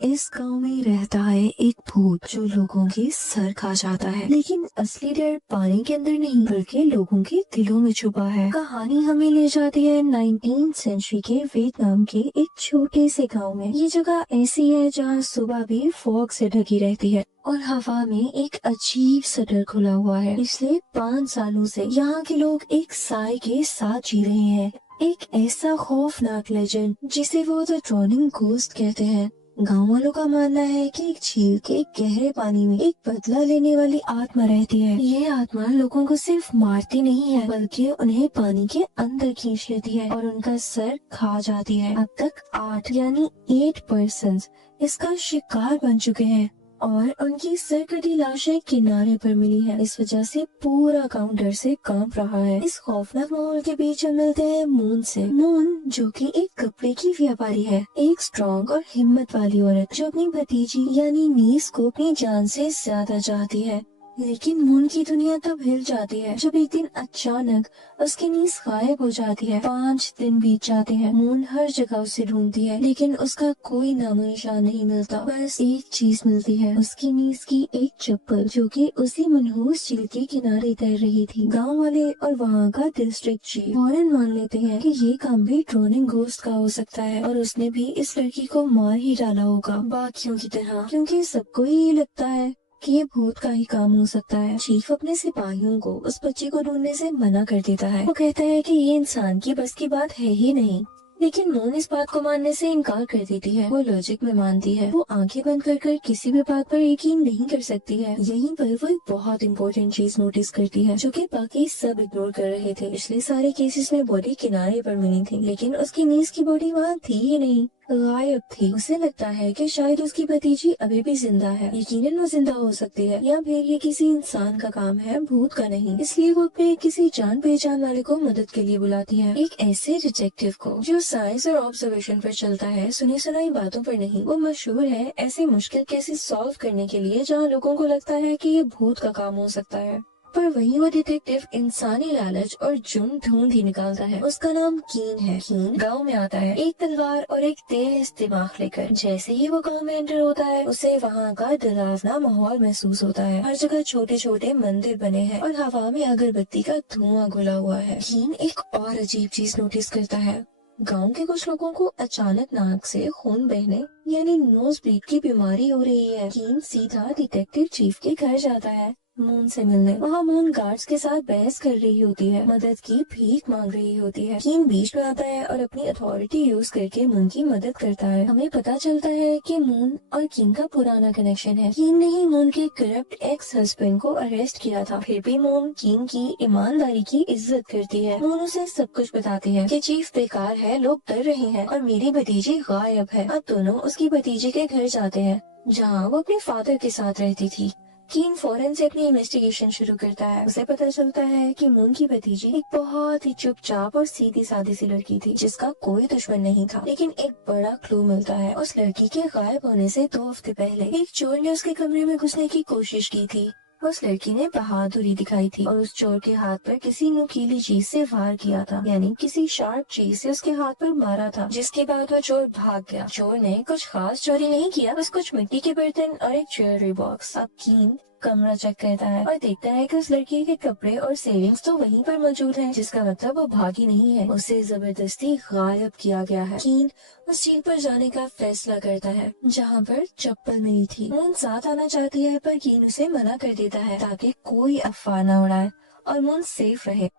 इस गांव में रहता है एक भूत जो लोगों के सर खा जाता है, लेकिन असली डर पानी के अंदर नहीं बल्कि लोगों के दिलों में छुपा है। कहानी हमें ले जाती है 19वीं सेंचुरी के वियतनाम के एक छोटे से गांव में। ये जगह ऐसी है जहाँ सुबह भी फॉग से ढकी रहती है और हवा में एक अजीब सा डर खुला हुआ है। पिछले 5 सालों से यहाँ के लोग एक साए के साथ जी रहे हैं, एक ऐसा खौफनाक लेजेंड जिसे वो द ड्रॉनिंग घोस्ट कहते हैं। गाँव वालों का मानना है कि एक झील के गहरे पानी में एक बदला लेने वाली आत्मा रहती है। ये आत्मा लोगों को सिर्फ मारती नहीं है बल्कि उन्हें पानी के अंदर खींच लेती है और उनका सर खा जाती है। अब तक 8 पर्सन्स इसका शिकार बन चुके हैं और उनकी सरकटी लाशें किनारे पर मिली है। इस वजह से पूरा गांव डर से कांप रहा है। इस खौफनाक माहौल के बीच हम मिलते हैं मून से। मून जो कि एक कपड़े की व्यापारी है, एक स्ट्रॉन्ग और हिम्मत वाली औरत जो अपनी भतीजी यानी नीस को अपनी जान से ज्यादा चाहती है। लेकिन मून की दुनिया तब हिल जाती है जब एक दिन अचानक उसकी नीस गायब हो जाती है। 5 दिन बीत जाते हैं। मून हर जगह उसे ढूंढती है लेकिन उसका कोई नामो निशान नहीं मिलता। बस एक चीज मिलती है, उसकी नीस की एक चप्पल जो कि उसी मनहूस झील के किनारे तैर रही थी। गांव वाले और वहाँ का डिस्ट्रिक्ट चीफ फौरन मान लेते हैं कि ये काम भी ड्रोनिंग घोस्ट का हो सकता है और उसने भी इस लड़की को मार ही डाला होगा बाकियों की तरह, क्योंकि सबको ये लगता है कि ये भूत का ही काम हो सकता है। चीफ अपने सिपाहियों को उस बच्ची को ढूंढने से मना कर देता है। वो कहता है कि ये इंसान की बस की बात है ही नहीं। लेकिन मून इस बात को मानने से इनकार कर देती है। वो लॉजिक में मानती है। वो आंखें बंद कर किसी भी बात पर यकीन नहीं कर सकती है। यहीं पर वो एक बहुत इंपॉर्टेंट चीज नोटिस करती है जो कि बाकी सब इग्नोर कर रहे थे। पिछले सारे केसेस में बॉडी किनारे पर मिली थी लेकिन उसकी नीज की बॉडी वहाँ थी ही नहीं, गायब थी। उसे लगता है कि शायद उसकी भतीजी अभी भी जिंदा है। यकीनन वो जिंदा हो सकती है या फिर ये किसी इंसान का काम है, भूत का नहीं। इसलिए वो अपने किसी जान पहचान वाले को मदद के लिए बुलाती है, एक ऐसे डिटेक्टिव को जो साइंस और ऑब्जर्वेशन पर चलता है, सुनी सुनाई बातों पर नहीं। वो मशहूर है ऐसे मुश्किल केसेस सॉल्व करने के लिए जहाँ लोगों को लगता है कि ये भूत का काम हो सकता है। पर वही वो डिटेक्टिव इंसानी लालच और जुर्म ढूंढ ही निकालता है। उसका नाम कीन है। कीन गांव में आता है एक तलवार और एक तेज दिमाग लेकर। जैसे ही वो गांव में एंटर होता है उसे वहाँ का डरावना माहौल महसूस होता है। हर जगह छोटे छोटे मंदिर बने हैं और हवा में अगरबत्ती का धुआं घुला हुआ है। कीन एक और अजीब चीज नोटिस करता है। गांव के कुछ लोगों को अचानक नाक से खून बहने यानी नोज ब्लीड की बीमारी हो रही है। कीन सीधा डिटेक्टिव चीफ के घर जाता है मून से मिलने। वहाँ मून गार्ड्स के साथ बहस कर रही होती है, मदद की भीख मांग रही होती है। कीन बीच में आता है और अपनी अथॉरिटी यूज करके मून की मदद करता है। हमें पता चलता है कि मून और कीन का पुराना कनेक्शन है। कीन ने ही मून के करप्ट एक्स हस्बैंड को अरेस्ट किया था। फिर भी मून कीन की ईमानदारी की इज्जत करती है। मून उसे सब कुछ बताती है कि चीफ बेकार है, लोग डर रहे हैं और मेरी भतीजी गायब है। अब दोनों उसकी भतीजी के घर जाते हैं जहाँ वो अपने फादर के साथ रहती थी। कीन फौरन से अपनी इन्वेस्टिगेशन शुरू करता है। उसे पता चलता है कि मून की भतीजी एक बहुत ही चुपचाप और सीधी सादी सी लड़की थी जिसका कोई दुश्मन नहीं था। लेकिन एक बड़ा क्लू मिलता है। उस लड़की के गायब होने से 2 हफ्ते पहले एक चोर ने उसके कमरे में घुसने की कोशिश की थी। उस लड़की ने बहादुरी दिखाई थी और उस चोर के हाथ पर किसी नुकीली चीज से वार किया था, यानी किसी शार्प चीज से उसके हाथ पर मारा था, जिसके बाद वो चोर भाग गया। चोर ने कुछ खास चोरी नहीं किया, बस कुछ मिट्टी के बर्तन और एक ज्वेलरी बॉक्स। अब कीन कमरा चेक करता है और देखता है कि उस लड़की के कपड़े और सेविंग्स तो वहीं पर मौजूद हैं, जिसका मतलब वो भागी नहीं है, उसे जबरदस्ती गायब किया गया है। कीन उस झील पर जाने का फैसला करता है जहाँ पर चप्पल मिली थी। मून साथ आना चाहती है पर कीन उसे मना कर देता है ताकि कोई अफवाह न उड़ाए और मून सेफ रहे।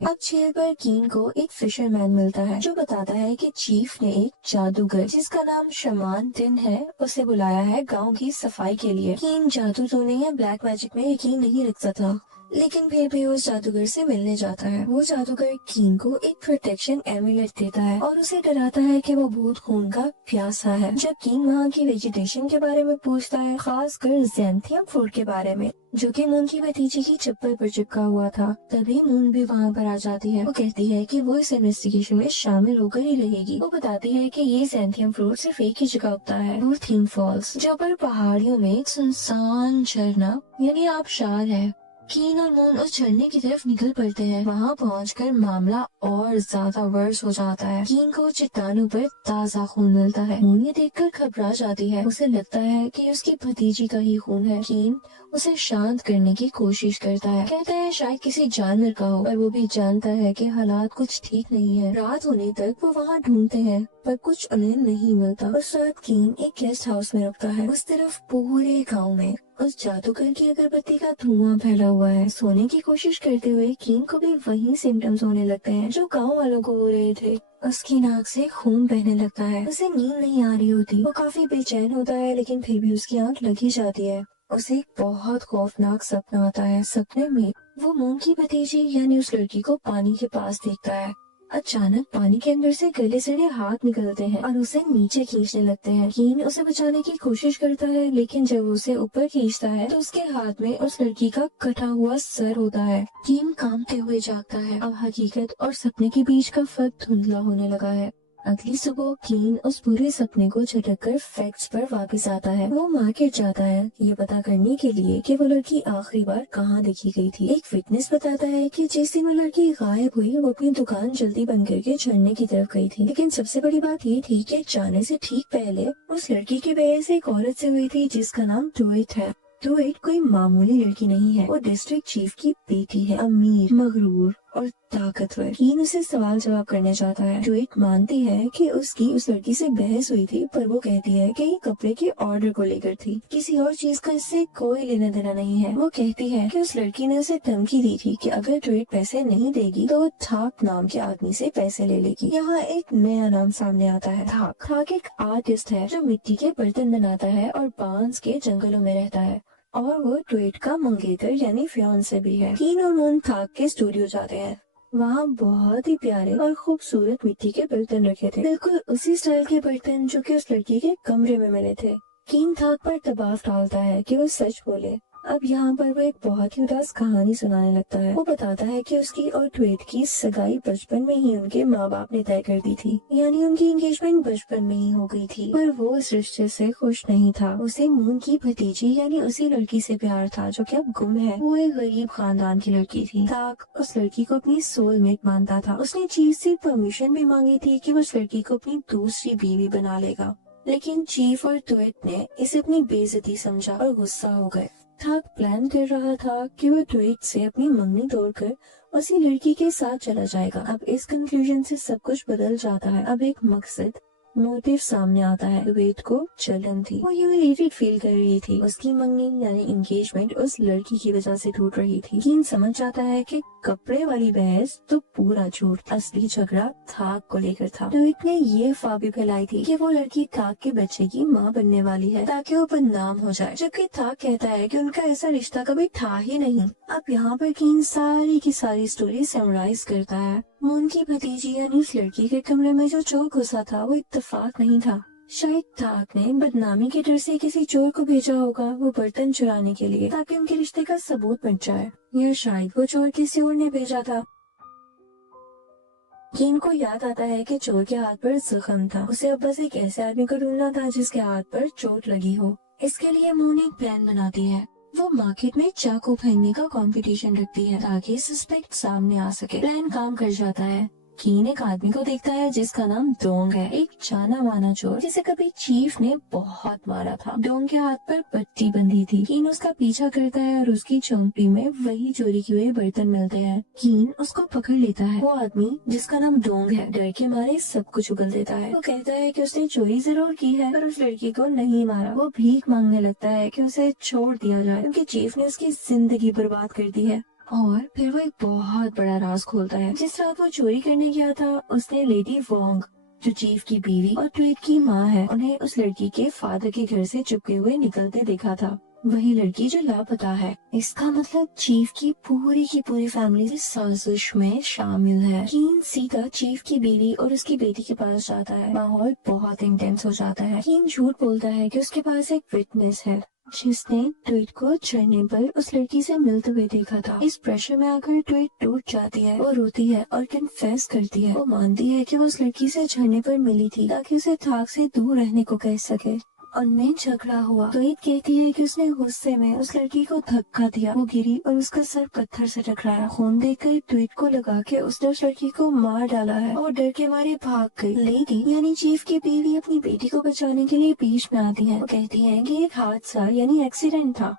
अब झील पर कीन को एक फिशरमैन मिलता है जो बताता है कि चीफ ने एक जादूगर जिसका नाम शमान दिन है उसे बुलाया है गांव की सफाई के लिए। कीन जादू टोने या ब्लैक मैजिक में यकीन नहीं रखता था, लेकिन फिर भी उस जादूगर से मिलने जाता है। वो जादूगर कीन को एक प्रोटेक्शन एमुलेट देता है और उसे डराता है कि वो भूत खून का प्यासा है। जब कीन वहाँ की वेजिटेशन के बारे में पूछता है, खासकर ज़ैंथियम फ्रूट के बारे में जो कि मून की भतीजी की चप्पल पर चिपका हुआ था, तभी मून भी वहाँ पर आ जाती है। वो कहती है कि वो इस इन्वेस्टिगेशन में शामिल होकर ही रहेगी। वो बताती है कि ये ज़ैंथियम फ्रूट सिर्फ एक ही जगह उगता है, बूथिंग फॉल्स, जो पर पहाड़ियों में एक सुनसान झरना यानी आबशार है। कीन और मून उस झरने की तरफ निकल पड़ते हैं। वहाँ पहुंचकर मामला और ज्यादा वर्स हो जाता है। कीन को चट्टानों पर ताज़ा खून मिलता है। मून ये देखकर घबरा जाती है। उसे लगता है कि उसकी भतीजी का ही खून है। कीन उसे शांत करने की कोशिश करता है, कहता है शायद किसी जानवर का हो, पर वो भी जानता है कि हालात कुछ ठीक नहीं है। रात होने तक वो वहाँ ढूंढते हैं पर कुछ उन्हें नहीं मिलता। उस रात कीन एक गेस्ट हाउस में रुकता है। उस तरफ पूरे गांव में उस जादूगर की अगरबत्ती का धुआं फैला हुआ है। सोने की कोशिश करते हुए कीन को भी वही सिम्टम्स होने लगते हैं जो गांव वालों को हो रहे थे। उसकी नाक से खून बहने लगता है। उसे नींद नहीं आ रही होती। वो काफी बेचैन होता है, लेकिन फिर भी उसकी आंख लगी जाती है। उसे एक बहुत खौफनाक सपना आता है। सपने में वो मून की भतीजी यानी उस लड़की को पानी के पास देखता है। अचानक पानी के अंदर से गले सड़े हाथ निकलते हैं और उसे नीचे खींचने लगते हैं। कीन उसे बचाने की कोशिश करता है, लेकिन जब उसे ऊपर खींचता है तो उसके हाथ में उस लड़की का कटा हुआ सर होता है। कीन कांपते हुए जागता है। अब हकीकत और सपने के बीच का फर्क धुंधला होने लगा है। अगली सुबह कीन उस पूरे सपने को झटक कर फैक्ट्स पर वापस आता है। वो मार्केट जाता है ये पता करने के लिए कि वो लड़की आखिरी बार कहाँ देखी गई थी। एक विटनेस बताता है कि जिस दिन वो लड़की गायब हुई वो अपनी दुकान जल्दी बंद करके झरने की तरफ गई थी। लेकिन सबसे बड़ी बात ये थी कि जाने से ठीक पहले उस लड़की की बहस एक औरत से हुई थी जिसका नाम डुएट है। डुएट कोई मामूली लड़की नहीं है। वो डिस्ट्रिक्ट चीफ की बेटी है, अमीर, मगरूर और ताकतवर। कीन उसे सवाल जवाब करने जाता है। डुएट मानती है कि उसकी उस लड़की से बहस हुई थी, पर वो कहती है कि ये कपड़े के ऑर्डर को लेकर थी, किसी और चीज का इससे कोई लेना देना नहीं है। वो कहती है कि उस लड़की ने उसे धमकी दी थी कि अगर डुएट पैसे नहीं देगी तो वो थाक नाम के आदमी से पैसे ले लेगी। यहाँ एक नया नाम सामने आता है, थाक। थाक एक आर्टिस्ट है जो मिट्टी के बर्तन बनाता है और बांस के जंगलों में रहता है, और वो डुएट का मंगेतर यानी फियांसे भी है। कीन और मून थाक के स्टूडियो जाते हैं। वहाँ बहुत ही प्यारे और खूबसूरत मिट्टी के बर्तन रखे थे, बिल्कुल उसी स्टाइल के बर्तन जो कि उस लड़की के कमरे में मिले थे। कीन थाक पर दबाव डालता है कि वो सच बोले। अब यहाँ पर वो एक बहुत ही उदास कहानी सुनाने लगता है। वो बताता है कि उसकी और डुएट की सगाई बचपन में ही उनके माँ बाप ने तय कर दी थी, यानी उनकी एंगेजमेंट बचपन में ही हो गई थी। पर वो इस रिश्ते से खुश नहीं था। उसे मून की भतीजी यानी उसी लड़की से प्यार था जो कि अब गुम है। वो एक गरीब खानदान की लड़की थी। ताक उस लड़की को अपनी सोलमेट मानता था। उसने चीफ से परमिशन भी मांगी थी कि वो उस लड़की को अपनी दूसरी बीवी बना लेगा, लेकिन चीफ और डुएट ने इसे अपनी बेइज्जती समझा और गुस्सा हो गए। थाक प्लान कर रहा था कि वो डुएट से अपनी मंगनी तोड़कर उसी लड़की के साथ चला जाएगा। अब इस कंक्लूजन से सब कुछ बदल जाता है। अब एक मकसद, मोटिव सामने आता है। डुएट को जलन थी। वो ह्यूमिलेटेड फील कर रही थी। उसकी मंगनी यानी एंगेजमेंट उस लड़की की वजह से टूट रही थी। कीन समझ जाता है कि कपड़े वाली बहस तो पूरा झूठ, असली झगड़ा थाक को लेकर था। डुएट ने ये अफवाह भी फैलाई थी कि वो लड़की थाक के बच्चे की माँ बनने वाली है ताकि वो बदनाम हो जाए, जबकि थाक कहता है कि उनका ऐसा रिश्ता कभी था ही नहीं। अब यहाँ पर कीन सारी की सारी स्टोरी समराइज करता है। मून की भतीजी यानी उस लड़की के कमरे में जो चोर घुसा था वो इत्तेफाक नहीं था। शायद थाक ने बदनामी के डर से किसी चोर को भेजा होगा वो बर्तन चुराने के लिए, ताकि उनके रिश्ते का सबूत बन जाए, या शायद वो चोर किसी और ने भेजा था। कीन को याद आता है कि चोर के हाथ पर जख्म था। उसे अब बस एक ऐसे आदमी को ढूंढना था जिसके हाथ पर चोट लगी हो। इसके लिए मून एक प्लान बनाती है। वो मार्केट में चाकू फेंकने का कंपटीशन रखती है ताकि सस्पेक्ट सामने आ सके। प्लान काम कर जाता है। कीन एक आदमी को देखता है जिसका नाम डोंग है, एक जाना माना चोर जिसे कभी चीफ ने बहुत मारा था। डोंग के हाथ पर पट्टी बंधी थी। कीन उसका पीछा करता है और उसकी झोंपड़ी में वही चोरी किए हुए बर्तन मिलते हैं। कीन उसको पकड़ लेता है। वो आदमी जिसका नाम डोंग है डर के मारे सब कुछ उगल देता है। वो कहता है कि उसने चोरी जरूर की है पर उस लड़की को नहीं मारा। वो भीख मांगने लगता है कि उसे छोड़ दिया जाए क्योंकि चीफ ने उसकी जिंदगी बर्बाद कर दी है। और फिर वो एक बहुत बड़ा राज खोलता है। जिस रात वो चोरी करने गया था उसने लेडी वोंग, जो चीफ की बीवी और डुएट की माँ है, उन्हें उस लड़की के फादर के घर से चुपके हुए निकलते देखा था। वही लड़की जो लापता है। इसका मतलब चीफ की पूरी फैमिली इस साजिश में शामिल है। कीन सीधा चीफ की बीवी और उसकी बेटी के पास जाता है। माहौल बहुत इंटेंस हो जाता है। कीन झूठ बोलता है कि उसके पास एक विटनेस है जिसने डुएट को झरने पर उस लड़की से मिलते हुए देखा था। इस प्रेशर में आकर डुएट टूट जाती है। वो रोती है और कन्फेस करती है। वो मानती है कि वो उस लड़की से झरने पर मिली थी ताकि उसे थाक से दूर रहने को कह सके। उनमें झगड़ा हुआ। ट्वीट कहती है कि उसने गुस्से में उस लड़की को धक्का दिया, वो गिरी और उसका सर पत्थर से टकराया। खून देखकर ट्वीट को लगा के उसने उस लड़की को मार डाला है और डर के मारे भाग गई। लेडी यानी चीफ की बीवी अपनी बेटी को बचाने के लिए बीच में आती है। वो कहती है कि एक हादसा यानी एक्सीडेंट था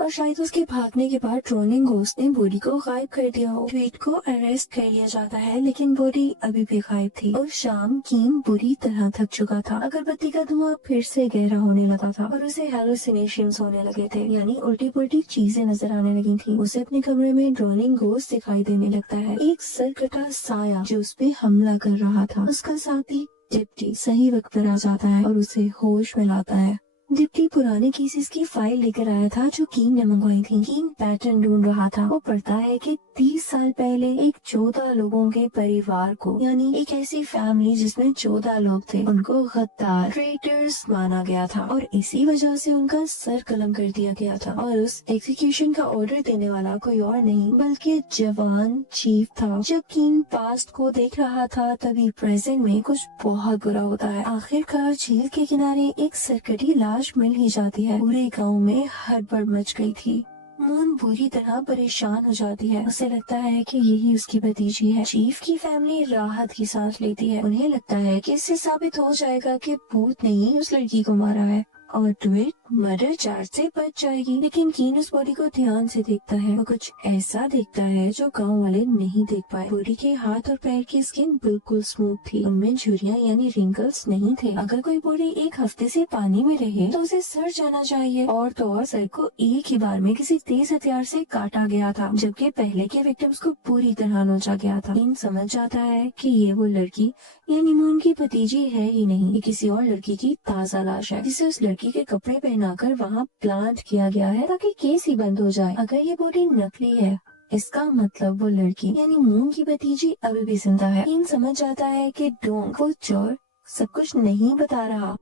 और शायद उसके भागने के बाद ड्रोनिंग घोस्ट ने बॉडी को गायब कर दिया हो। ट्वीट को अरेस्ट कर लिया जाता है लेकिन बॉडी अभी भी गायब थी और शाम कीम बुरी तरह थक चुका था। अगरबत्ती का धुआं फिर से गहरा होने लगा था और उसे हेलुसिनेशंस होने लगे थे, यानी उल्टी पुल्टी चीजें नजर आने लगी थी। उसे अपने कमरे में ड्रोनिंग घोस्ट दिखाई देने लगता है, एक सरकटा साया जो उस पे हमला कर रहा था। उसका साथी डिप्टी सही वक्त पर आ जाता है और उसे होश में लाता है। डिप्टी पुराने केसेस की फाइल लेकर आया था जो कीन ने मंगवाई थी। कीन पैटर्न ढूंढ रहा था। वो पढ़ता है कि 30 साल पहले एक 14 लोगों के परिवार को, यानी एक ऐसी फैमिली जिसमें 14 लोग थे, उनको गद्दार ट्रेटर्स माना गया था और इसी वजह से उनका सर कलम कर दिया गया था। और उस एग्जीक्यूशन का ऑर्डर देने वाला कोई और नहीं बल्कि जवान चीफ था। जब कीन पास्ट को देख रहा था तभी प्रेजेंट में कुछ बहुत बुरा होता है। आखिरकार झील के किनारे एक सरकटी लाश मिल ही जाती है। पूरे गांव में हड़बड़ मच गई थी। मून बुरी तरह परेशान हो जाती है। उसे लगता है कि यही उसकी भतीजी है। चीफ की फैमिली राहत की सांस लेती है। उन्हें लगता है कि इससे साबित हो जाएगा कि भूत ने ही उस लड़की को मारा है और ट्वीट मर्डर चार्ज से बच जाएगी। लेकिन कीन उस बॉडी को ध्यान से देखता है। वो कुछ ऐसा देखता है जो गांव वाले नहीं देख पाए। बॉडी के हाथ और पैर की स्किन बिल्कुल स्मूथ थी, उनमें झुर्रियां यानी रिंकल्स नहीं थे। अगर कोई बॉडी एक हफ्ते से पानी में रहे तो उसे सड़ जाना चाहिए। और तो और सर को एक ही बार में किसी तेज हथियार से काटा गया था, जबकि पहले के विक्टिम्स को पूरी तरह नोचा गया था। कीन समझ जाता है कि ये वो लड़की यानी मून की भतीजी है ही नहीं, ये किसी और लड़की की ताजा लाश है जिसे उस लड़की के कपड़े पहनाकर वहाँ प्लांट किया गया है ताकि केस ही बंद हो जाए। अगर ये बॉडी नकली है इसका मतलब वो लड़की यानी मून की भतीजी अभी भी जिंदा है। कीन समझ जाता है कि डोंग वो चोर सब कुछ नहीं बता रहा।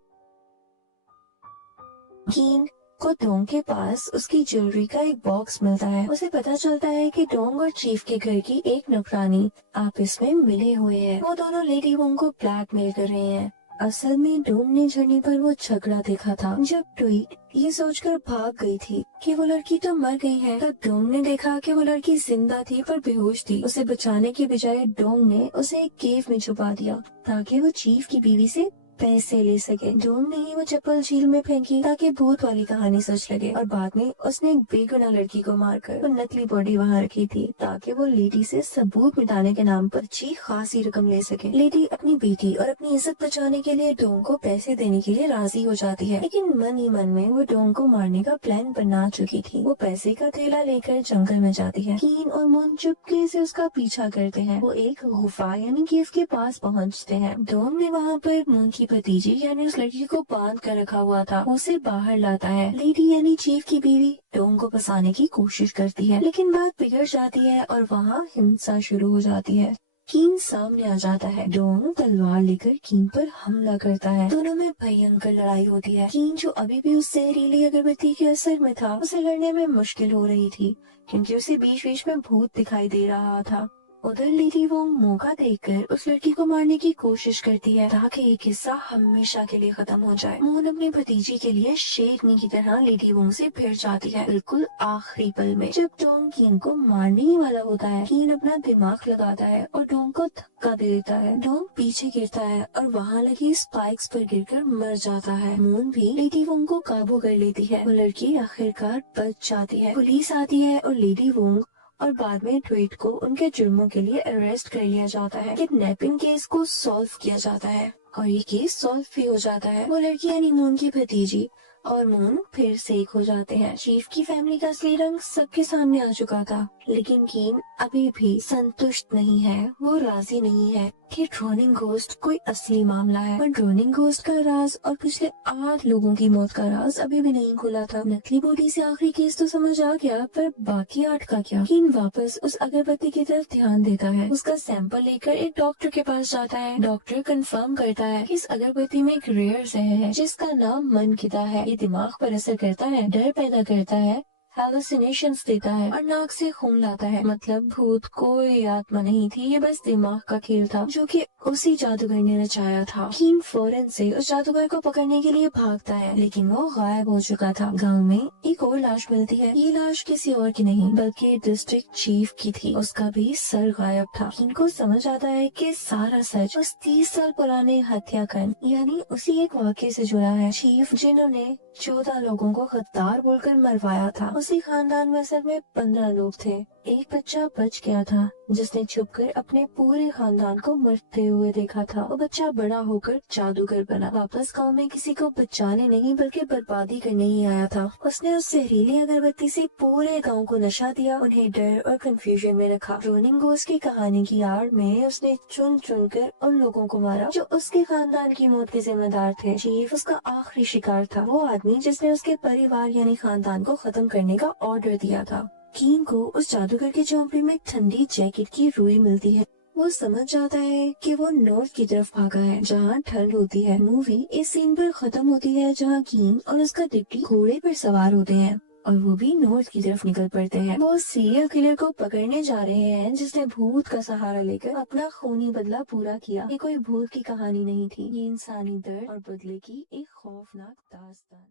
कीन को डोंग के पास उसकी ज्वेलरी का एक बॉक्स मिलता है। उसे पता चलता है कि डोंग और चीफ के घर की एक नौकरानी आपस में मिले हुए हैं। वो दोनों लेडी वोंग को ब्लैकमेल कर रहे हैं। असल में डोंग ने झरने पर वो झगड़ा देखा था। जब ट्वीट ये सोचकर भाग गई थी कि वो लड़की तो मर गई है, तब डोंग ने देखा कि वो लड़की जिंदा थी पर बेहोश थी। उसे बचाने के बजाय डोंग ने उसे एक केव में छुपा दिया ताकि वो चीफ की बीवी से पैसे ले सके। डोंग ने ही वो चप्पल झील में फेंकी ताकि भूत वाली कहानी सच लगे और बाद में उसने एक बेगुनाह लड़की को मारकर वो नकली बॉडी वहाँ रखी थी ताकि वो लेडी से सबूत मिटाने के नाम पर अच्छी खासी रकम ले सके। लेडी अपनी बेटी और अपनी इज्जत बचाने के लिए डोंग को पैसे देने के लिए राजी हो जाती है, लेकिन मन ही मन में वो डोंग को मारने का प्लान बना चुकी थी। वो पैसे का थैला लेकर जंगल में जाती है। कीन और मून चुपके से उसका पीछा करते हैं। वो एक गुफा यानी केव के पास पहुँचते हैं। डोंग ने वहाँ पर मून की भतीजी यानी उस लड़की को बांध कर रखा हुआ था, उसे बाहर लाता है। लेडी यानी चीफ की बीवी डोंग को फंसाने की कोशिश करती है, लेकिन बात बिगड़ जाती है और वहाँ हिंसा शुरू हो जाती है। कीन सामने आ जाता है। डोंग तलवार लेकर कीन पर हमला करता है। दोनों में भयंकर लड़ाई होती है। कीन जो अभी भी उस जहरीली अगरबत्ती के असर में था, उसे लड़ने में मुश्किल हो रही थी क्योंकि उसे बीच बीच में भूत दिखाई दे रहा था। उधर लेडी वोंग मौका देकर उस लड़की को मारने की कोशिश करती है ताकि ये किस्सा हमेशा के लिए खत्म हो जाए। मून अपनी भतीजी के लिए शेरनी की तरह लेडी वोंग से भिड़ जाती है बिल्कुल आखिरी पल में। जब डोंग कीन को मारने ही वाला होता है, कीन अपना दिमाग लगाता है और डोंग को धक्का दे देता है। डोंग पीछे गिरता है और वहाँ लगी स्पाइक्स पर गिरकर मर जाता है। मून भी लेडी वोंग को काबू कर लेती है। वो लड़की आखिरकार बच जाती है। पुलिस आती है और लेडी वोंग और बाद में ट्वीट को उनके जुर्मों के लिए अरेस्ट कर लिया जाता है। किडनैपिंग केस को सॉल्व किया जाता है और ये केस सॉल्व भी हो जाता है। वो लड़की यानी मून की भतीजी और मून फिर से एक हो जाते हैं। चीफ की फैमिली का असली रंग सबके सामने आ चुका था, लेकिन कीन अभी भी संतुष्ट नहीं है। वो राजी नहीं है कि ड्रोनिंग घोस्ट कोई असली मामला है, पर ड्रोनिंग घोस्ट का राज और पिछले 8 लोगों की मौत का राज अभी भी नहीं खुला था। नकली बॉडी से आखिरी केस तो समझ आ गया, पर बाकी 8 का क्या? कीन वापस उस अगरबत्ती की तरफ ध्यान देता है। उसका सैंपल लेकर एक डॉक्टर के पास जाता है। डॉक्टर कंफर्म करता है कि इस अगरबत्ती में एक रेयर जहर है जिसका नाम मनकिता है। ये दिमाग पर असर करता है, डर पैदा करता है, हेलुसिनेशंस देता है और नाक से खून लाता है। मतलब भूत कोई आत्मा नहीं थी, ये बस दिमाग का खेल था जो कि उसी जादूगर ने रचाया था। कीन फौरन से उस जादूगर को पकड़ने के लिए भागता है, लेकिन वो गायब हो चुका था। गांव में एक और लाश मिलती है। ये लाश किसी और की नहीं बल्कि डिस्ट्रिक्ट चीफ की थी। उसका भी सर गायब था। कीन को समझ आता है कि सारा सच उस 30 साल पुराने हत्याकांड यानी उसी एक वाक्य से जुड़ा है। चीफ जिन्होंने 14 लोगों को गद्दार बोलकर मरवाया था, उसी खानदान में असल में 15 लोग थे। एक बच्चा बच गया था जिसने छुपकर अपने पूरे खानदान को मरते हुए देखा था। वो बच्चा बड़ा होकर जादूगर बना। वापस गांव में किसी को बचाने नहीं बल्कि बर्बादी करने ही आया था। उसने उस जहरीली अगरबत्ती से पूरे गांव को नशा दिया, उन्हें डर और कंफ्यूजन में रखा। रोनिंग घोस्ट की कहानी की आड़ में उसने चुन चुन कर उन लोगों को मारा जो उसके खानदान की मौत के जिम्मेदार थे। चीफ उसका आखिरी शिकार था, वो आदमी जिसने उसके परिवार यानी खानदान को खत्म करने का ऑर्डर दिया था। कीन को उस जादूगर के झोंपड़ी में ठंडी जैकेट की रुई मिलती है। वो समझ जाता है कि वो नॉर्थ की तरफ भागा है जहाँ ठंड होती है। मूवी इस सीन पर खत्म होती है जहाँ कीन और उसका डिप्टी घोड़े पर सवार होते हैं और वो भी नॉर्थ की तरफ निकल पड़ते हैं। वो सीरियल किलर को पकड़ने जा रहे हैं जिसने भूत का सहारा लेकर अपना खूनी बदला पूरा किया। ये कोई भूत की कहानी नहीं थी, ये इंसानी दर्द और बदले की एक खौफनाक दास्तान।